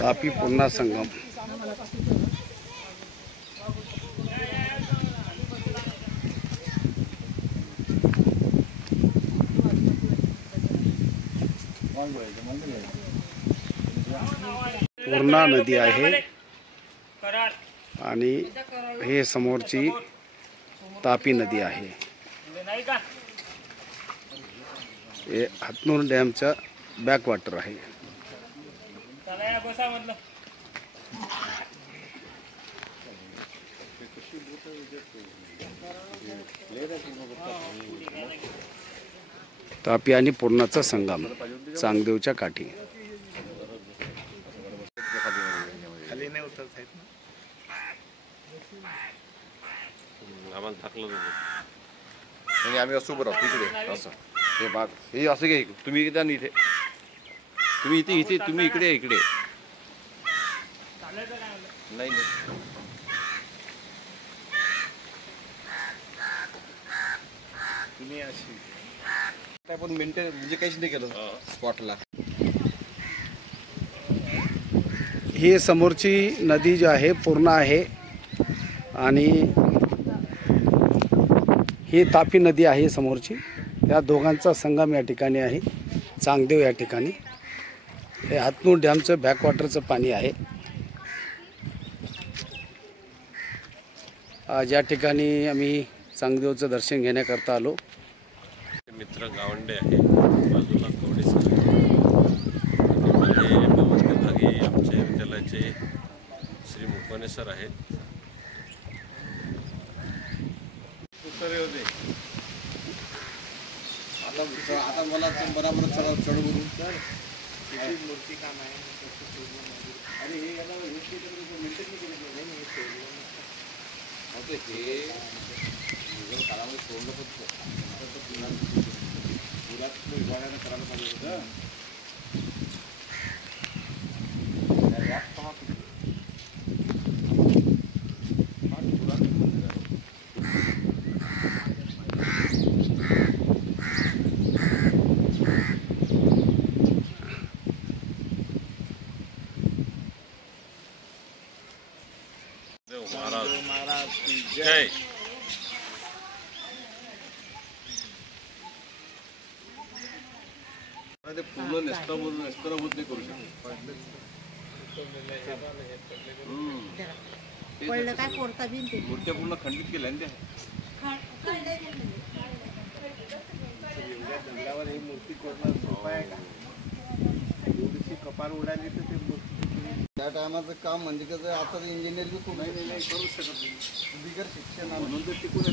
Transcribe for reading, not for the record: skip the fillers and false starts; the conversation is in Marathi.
तापी पूर्णा संगम पूर्णा नदी आहे आणि हे समोरची तापी नदी आहे। हे हातनूर डॅमचा बॅकवॉटर आहे। तापी आणि पूर्णाचा संगम चांगदेवच्या काठी। खाली नाही उतरत आहेत ना, आम्हाला थकलं म्हणजे आम्ही असं उभं राहतो इकडे असं हे बाग हे असं घे तुम्ही इथे आणि इथे तुम्ही इथे इथे तुम्ही इकडे इकडे नाही तुम्ही अशी पण मेंटेन म्हणजे काहीच नाही केलं स्पॉटला। ही समोरची नदी जी आहे पूर्णा आहे आणि ही तापी नदी आहे समोरची। या दोघांचा संगम या ठिकाणी आहे चांगदेव या ठिकाणी। हे हातनूर डॅमचं बॅकवॉटरचं पाणी आहे। आज या ठिकाणी आम्ही चांगदेवचं दर्शन घेण्याकरता आलो। मित्र गावंडे आहे बाजूला कवडेसर मध्यभागी आमच्या विद्यालयाचे श्री मुकोने सर आहेत। आता मला बराबर चढ बोलून सर मूर्ती काम आहे आणि हे याला मेंटेन हे काळामध्ये सोडलं पुरात विभागाने करायला पाहिजे होतं। महाराज जय। ते पूर्ण नेस्तराभूत नाही करू शकत। मूर्त्या पूर्ण खंडित केल्या ना त्या जंगलावर ही मूर्ती कोरणार सोपं आहे का? एवढीशी कपार उडाली तर ते मूर्ती त्या टायमाचं काम म्हणजे कसं आता इंजिनियर बी खूप नाही करू शकत नाही बिगर शिक्षण म्हणून तर टिकून